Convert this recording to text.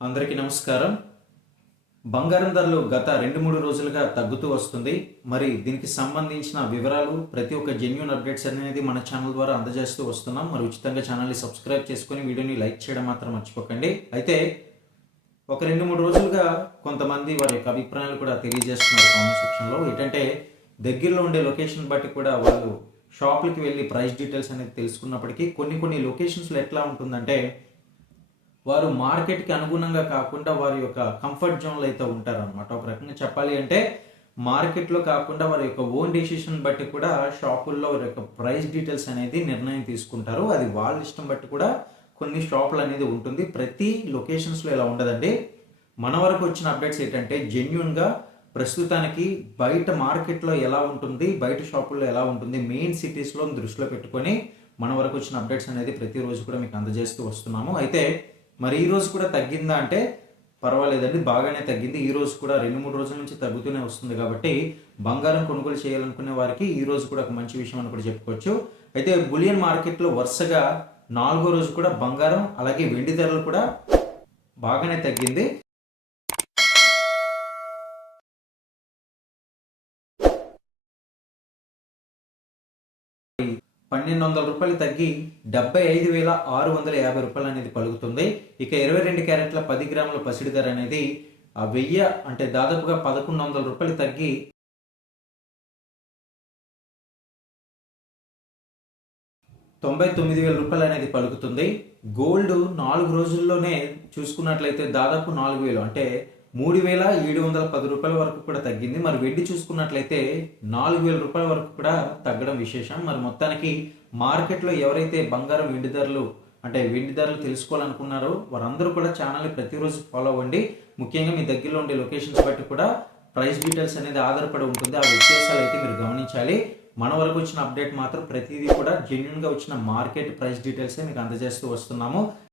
అందరికీ నమస్కారం. బంగారం ధరలు గత రెండు మూడు రోజులుగా తగ్గుతూ వస్తుంది. మరి దీనికి సంబంధించిన వివరాలు ప్రతి ఒక్క జెన్యున్ అప్డేట్స్ అనేది మన ఛానల్ ద్వారా అందజేస్తూ వస్తున్నాం. మరి ఉచితంగా ఛానల్ని సబ్స్క్రైబ్ చేసుకొని వీడియోని లైక్ చేయడం మాత్రం మర్చిపోకండి. అయితే ఒక రెండు మూడు రోజులుగా కొంతమంది వారి యొక్క అభిప్రాయాలు కూడా తెలియజేస్తున్నారు కామెంట్ సెక్షన్లో ఏంటంటే దగ్గరలో ఉండే లొకేషన్ బట్టి కూడా వాళ్ళు షాప్లకి వెళ్ళి ప్రైస్ డీటెయిల్స్ అనేది తెలుసుకున్నప్పటికీ కొన్ని కొన్ని లొకేషన్స్లో ఎట్లా ఉంటుందంటే వారు మార్కెట్కి అనుగుణంగా కాకుండా వారి యొక్క కంఫర్ట్ జోన్లో అయితే ఉంటారన్నమాట. ఒక రకంగా చెప్పాలి అంటే మార్కెట్లో కాకుండా వారి యొక్క ఓన్ డెసిషన్ బట్టి కూడా షాపుల్లో వారి యొక్క ప్రైస్ డీటెయిల్స్ అనేది నిర్ణయం తీసుకుంటారు. అది వాళ్ళ ఇష్టం బట్టి కూడా కొన్ని షాపులు అనేది ఉంటుంది. ప్రతి లొకేషన్స్లో ఇలా ఉండదండి. మన వరకు వచ్చిన అప్డేట్స్ ఏంటంటే జెన్యున్గా ప్రస్తుతానికి బయట మార్కెట్లో ఎలా ఉంటుంది బయట షాపుల్లో ఎలా ఉంటుంది మెయిన్ సిటీస్లో దృష్టిలో పెట్టుకొని మన వరకు వచ్చిన అప్డేట్స్ అనేది ప్రతిరోజు కూడా మీకు అందజేస్తూ వస్తున్నాము. అయితే మరి ఈరోజు కూడా తగ్గిందా అంటే పర్వాలేదండి బాగానే తగ్గింది. ఈ రోజు కూడా రెండు మూడు రోజుల నుంచి తగ్గుతూనే వస్తుంది కాబట్టి బంగారం కొనుగోలు చేయాలనుకునే వారికి ఈ రోజు కూడా ఒక మంచి విషయం అని కూడా చెప్పుకోవచ్చు. అయితే బులియన్ మార్కెట్లో వరుసగా నాలుగో రోజు కూడా బంగారం అలాగే వెండి ధరలు కూడా బాగానే తగ్గింది. పన్నెండు వందల రూపాయలు తగ్గి డెబ్బై ఐదు వేల ఆరు వందల యాభై రూపాయలు అనేది పలుకుతుంది. ఇక ఇరవై రెండు క్యారెట్ల పది గ్రాముల పసిడి ధర అనేది ఆ వెయ్యి అంటే దాదాపుగా పదకొండు వందల రూపాయలు తగ్గి తొంభై తొమ్మిది వేల రూపాయలు అనేది పలుకుతుంది. గోల్డ్ నాలుగు రోజుల్లోనే చూసుకున్నట్లయితే దాదాపు నాలుగు వేలు. అంటే మూడు వేల ఏడు వందల పది రూపాయల వరకు కూడా తగ్గింది. మరి వెండి చూసుకున్నట్లయితే నాలుగు వేల రూపాయల వరకు కూడా తగ్గడం విశేషం. మరి మొత్తానికి మార్కెట్లో ఎవరైతే బంగారం వెండి ధరలు అంటే వెండి ధరలు తెలుసుకోవాలనుకున్నారో వారందరూ కూడా ఛానల్ని ప్రతిరోజు ఫాలో అవ్వండి. ముఖ్యంగా మీ దగ్గరలో ఉండే లొకేషన్స్ బట్టి కూడా ప్రైస్ డీటెయిల్స్ అనేది ఆధారపడి ఉంటుంది. ఆ వ్యత్యాసాలు అయితే మీరు గమనించాలి. మన వరకు వచ్చిన అప్డేట్ మాత్రం ప్రతిదీ కూడా జెన్యున్గా వచ్చిన మార్కెట్ ప్రైస్ డీటెయిల్సే మీకు అందజేస్తూ వస్తున్నాము.